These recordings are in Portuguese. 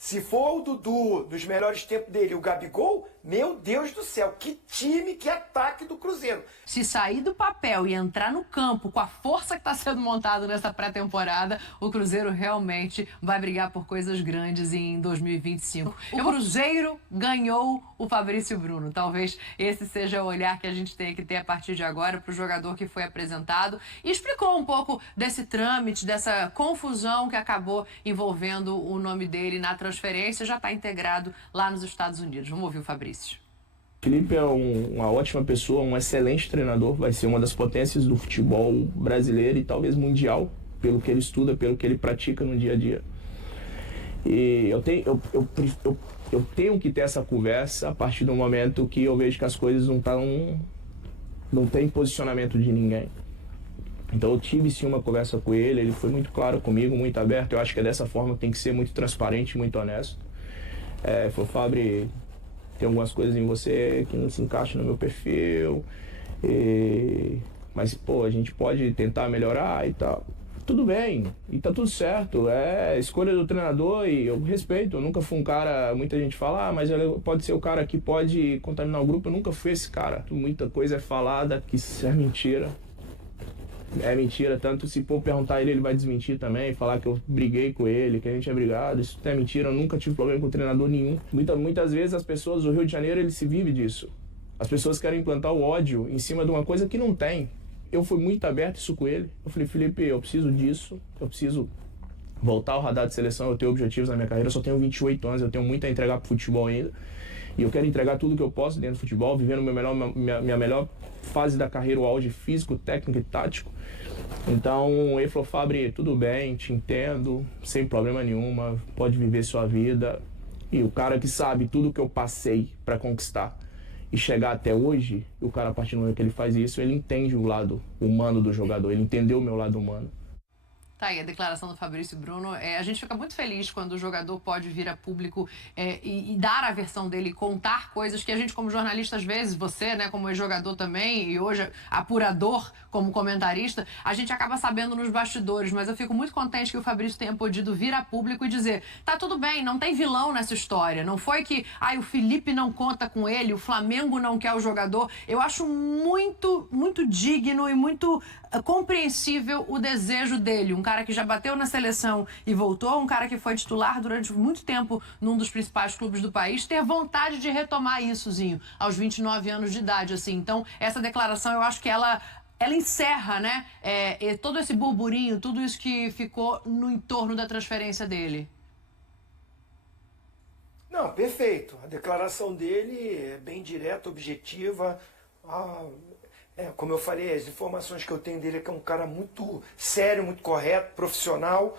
Se for o Dudu, nos melhores tempos dele, o Gabigol, meu Deus do céu, que time, que ataque do Cruzeiro. Se sair do papel e entrar no campo com a força que está sendo montada nessa pré-temporada, o Cruzeiro realmente vai brigar por coisas grandes em 2025. O Cruzeiro ganhou o Fabrício Bruno. Talvez esse seja o olhar que a gente tem que ter a partir de agora para o jogador que foi apresentado e explicou um pouco desse trâmite, dessa confusão que acabou envolvendo o nome dele na transferência. Já está integrado lá nos Estados Unidos. Vamos ouvir o Fabrício. Felipe é uma ótima pessoa, um excelente treinador, vai ser uma das potências do futebol brasileiro e talvez mundial, pelo que ele estuda, pelo que ele pratica no dia a dia. E eu tenho que ter essa conversa a partir do momento que eu vejo que as coisas não tem posicionamento de ninguém. Então eu tive sim uma conversa com ele, ele foi muito claro comigo, muito aberto. Eu acho que é dessa forma que tem que ser muito transparente, muito honesto. Falou, Fabri, tem algumas coisas em você que não se encaixam no meu perfil, mas pô, a gente pode tentar melhorar e tal. Tudo bem, e tá tudo certo, é escolha do treinador e eu respeito. Eu nunca fui um cara, muita gente fala, mas ele pode ser o cara que pode contaminar o grupo. Eu nunca fui esse cara. Muita coisa é falada que isso é mentira. É mentira, tanto se for perguntar ele vai desmentir também, falar que eu briguei com ele, que a gente é brigado. Isso é mentira, eu nunca tive problema com treinador nenhum. Muitas vezes as pessoas do Rio de Janeiro, ele se vive disso. As pessoas querem implantar o ódio em cima de uma coisa que não tem. Eu fui muito aberto isso com ele. Eu falei, Felipe, eu preciso disso, eu preciso voltar ao radar de seleção, eu tenho objetivos na minha carreira, eu só tenho 28 anos, eu tenho muito a entregar pro futebol ainda. E eu quero entregar tudo que eu posso dentro do futebol, vivendo minha melhor fase da carreira, o auge físico, técnico e tático. Então ele falou, Fabri, tudo bem, te entendo, sem problema nenhuma, pode viver sua vida. E o cara que sabe tudo que eu passei para conquistar e chegar até hoje, o cara, a partir do momento que ele faz isso, ele entende o lado humano do jogador, ele entendeu o meu lado humano. Tá aí a declaração do Fabrício Bruno. A gente fica muito feliz quando o jogador pode vir a público e dar a versão dele, contar coisas que a gente, como jornalista, às vezes, você, né, como jogador também, e hoje apurador como comentarista, a gente acaba sabendo nos bastidores, mas eu fico muito contente que o Fabrício tenha podido vir a público e dizer, tá tudo bem, não tem vilão nessa história, não foi que o Felipe não conta com ele, o Flamengo não quer o jogador. Eu acho muito, muito digno e muito compreensível o desejo dele, um cara que já bateu na seleção e voltou, um cara que foi titular durante muito tempo num dos principais clubes do país, ter vontade de retomar isso, Zinho, aos 29 anos de idade, assim. Então, essa declaração, eu acho que ela encerra, né, todo esse burburinho, tudo isso que ficou no entorno da transferência dele. Não, perfeito. A declaração dele é bem direta, objetiva. Como eu falei, as informações que eu tenho dele é que é um cara muito sério, muito correto, profissional.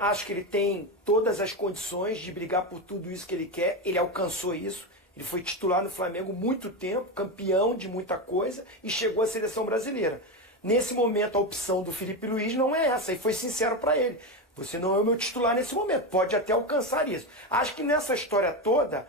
Acho que ele tem todas as condições de brigar por tudo isso que ele quer. Ele alcançou isso. Ele foi titular no Flamengo muito tempo, campeão de muita coisa e chegou à seleção brasileira. Nesse momento, a opção do Felipe Luiz não é essa, e foi sincero para ele. Você não é o meu titular nesse momento, pode até alcançar isso. Acho que nessa história toda,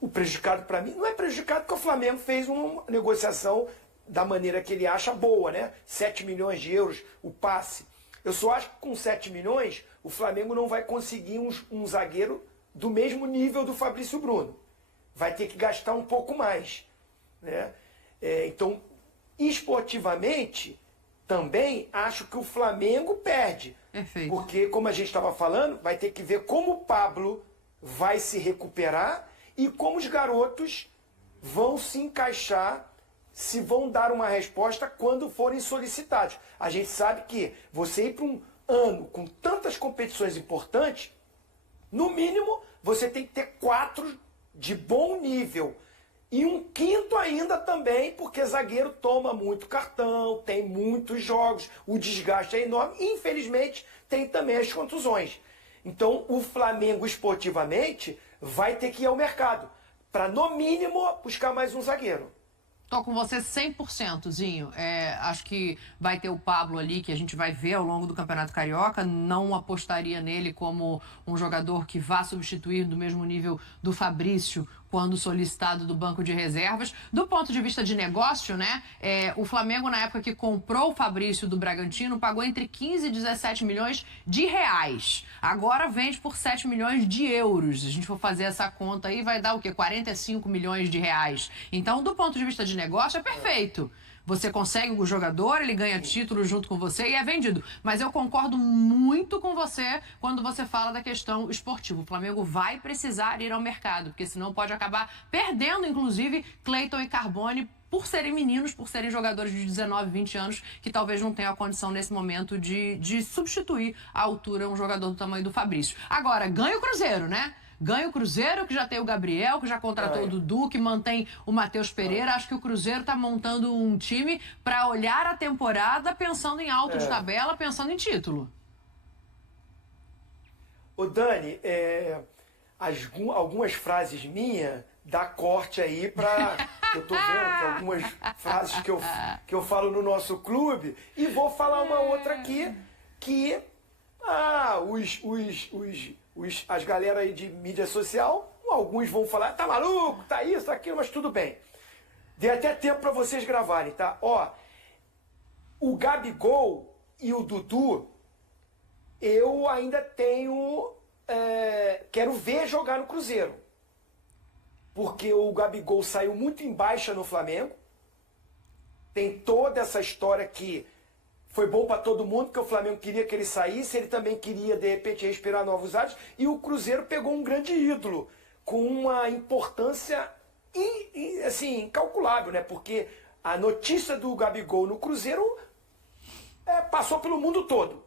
o prejudicado para mim não é prejudicado porque o Flamengo fez uma negociação da maneira que ele acha boa, né? 7 milhões de euros o passe. Eu só acho que com 7 milhões o Flamengo não vai conseguir um zagueiro do mesmo nível do Fabrício Bruno. Vai ter que gastar um pouco mais, né? Então, esportivamente, também acho que o Flamengo perde. Perfeito. Porque, como a gente estava falando, vai ter que ver como o Pablo vai se recuperar e como os garotos vão se encaixar, se vão dar uma resposta quando forem solicitados. A gente sabe que você ir para um ano com tantas competições importantes, no mínimo você tem que ter 4 de bom nível. E um quinto ainda também, porque zagueiro toma muito cartão, tem muitos jogos, o desgaste é enorme e, infelizmente, tem também as contusões. Então, o Flamengo, esportivamente, vai ter que ir ao mercado para, no mínimo, buscar mais um zagueiro. Tô com você 100%, Zinho. Acho que vai ter o Pablo ali, que a gente vai ver ao longo do Campeonato Carioca. Não apostaria nele como um jogador que vá substituir do mesmo nível do Fabrício quando solicitado do banco de reservas. Do ponto de vista de negócio, né, o Flamengo, na época que comprou o Fabrício do Bragantino, pagou entre 15 e 17 milhões de reais. Agora vende por 7 milhões de euros. Se a gente for fazer essa conta aí, vai dar o quê? 45 milhões de reais. Então, do ponto de vista de negócio, é perfeito. Você consegue o jogador, ele ganha título junto com você e é vendido. Mas eu concordo muito com você quando você fala da questão esportiva. O Flamengo vai precisar ir ao mercado, porque senão pode acabar perdendo, inclusive, Cleiton e Carbone, por serem meninos, por serem jogadores de 19, 20 anos, que talvez não tenham a condição nesse momento de substituir à altura um jogador do tamanho do Fabrício. Agora, ganha o Cruzeiro, né? Ganha o Cruzeiro, que já tem o Gabriel, que já contratou o Dudu, que mantém o Matheus Pereira. Acho que o Cruzeiro está montando um time para olhar a temporada pensando em alto de tabela, pensando em título. Ô Dani, algumas frases minhas dá corte aí para... Eu tô vendo que algumas frases que eu falo no nosso clube, e vou falar uma outra aqui que as galera aí de mídia social, alguns vão falar, tá maluco, tá isso, tá aquilo, mas tudo bem. Dei até tempo para vocês gravarem, tá? Ó, o Gabigol e o Dudu, eu ainda tenho... quero ver jogar no Cruzeiro. Porque o Gabigol saiu muito em baixa no Flamengo. Tem toda essa história que foi bom para todo mundo, porque o Flamengo queria que ele saísse, ele também queria, de repente, respirar novos ares, e o Cruzeiro pegou um grande ídolo, com uma importância assim, incalculável, né? Porque a notícia do Gabigol no Cruzeiro passou pelo mundo todo.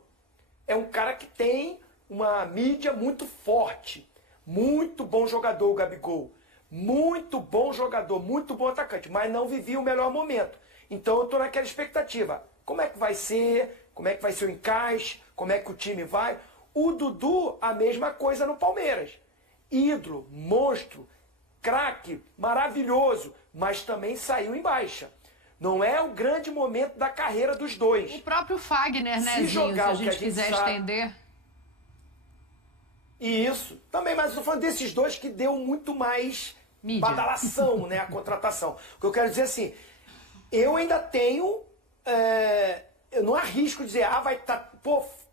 É um cara que tem uma mídia muito forte, muito bom jogador o Gabigol, muito bom jogador, muito bom atacante, mas não vivia o melhor momento. Então eu estou naquela expectativa. Como é que vai ser? Como é que vai ser o encaixe? Como é que o time vai? O Dudu, a mesma coisa no Palmeiras. Ídolo, monstro, craque, maravilhoso, mas também saiu em baixa. Não é o grande momento da carreira dos dois. O próprio Fagner, né, se jogar se a gente quiser estender. Isso, também, mas eu estou falando desses dois que deu muito mais mídia, badalação, né, a contratação. O que eu quero dizer assim, eu ainda tenho... eu não arrisco dizer,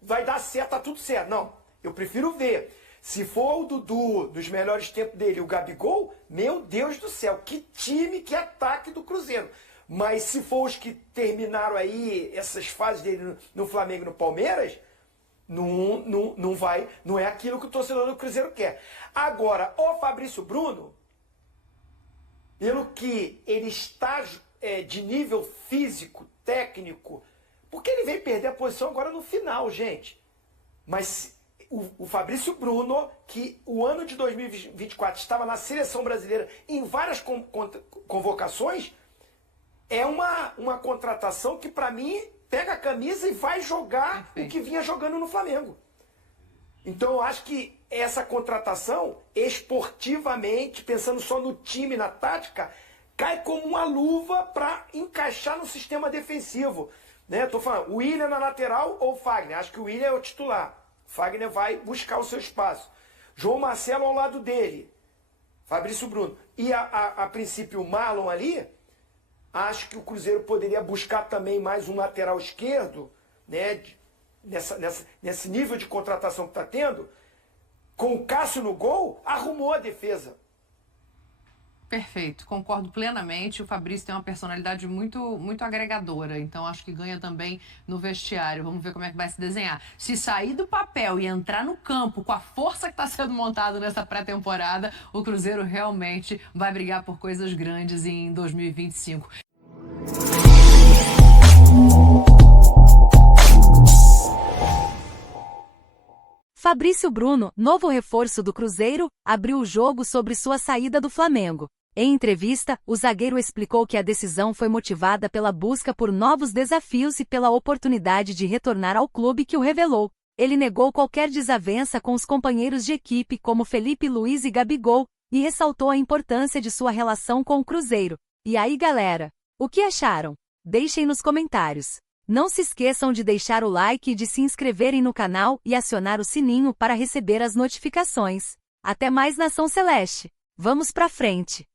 vai dar certo, tá tudo certo. Não, eu prefiro ver. Se for o Dudu, dos melhores tempos dele, o Gabigol, meu Deus do céu, que time, que ataque do Cruzeiro. Mas se for os que terminaram aí essas fases dele no Flamengo e no Palmeiras, não é aquilo que o torcedor do Cruzeiro quer. Agora, o Fabrício Bruno, pelo que ele está de nível físico, técnico, porque ele veio perder a posição agora no final, gente. Mas o Fabrício Bruno, que o ano de 2024 estava na seleção brasileira em várias convocações, é uma contratação que, para mim, pega a camisa e vai jogar o que vinha jogando no Flamengo. Então, eu acho que essa contratação, esportivamente, pensando só no time, na tática, cai como uma luva para encaixar no sistema defensivo. Né? Tô falando, o Willian na lateral ou o Fagner? Acho que o Willian é o titular. O Fagner vai buscar o seu espaço. João Marcelo ao lado dele. Fabrício Bruno. E, a princípio, o Marlon ali. Acho que o Cruzeiro poderia buscar também mais um lateral esquerdo, né? Nesse nível de contratação que está tendo. Com o Cássio no gol, arrumou a defesa. Perfeito, concordo plenamente. O Fabrício tem uma personalidade muito, muito agregadora, então acho que ganha também no vestiário. Vamos ver como é que vai se desenhar. Se sair do papel e entrar no campo com a força que está sendo montada nessa pré-temporada, o Cruzeiro realmente vai brigar por coisas grandes em 2025. Fabrício Bruno, novo reforço do Cruzeiro, abriu o jogo sobre sua saída do Flamengo. Em entrevista, o zagueiro explicou que a decisão foi motivada pela busca por novos desafios e pela oportunidade de retornar ao clube que o revelou. Ele negou qualquer desavença com os companheiros de equipe como Felipe Luiz e Gabigol, e ressaltou a importância de sua relação com o Cruzeiro. E aí, galera? O que acharam? Deixem nos comentários. Não se esqueçam de deixar o like e de se inscreverem no canal e acionar o sininho para receber as notificações. Até mais, Nação Celeste! Vamos pra frente.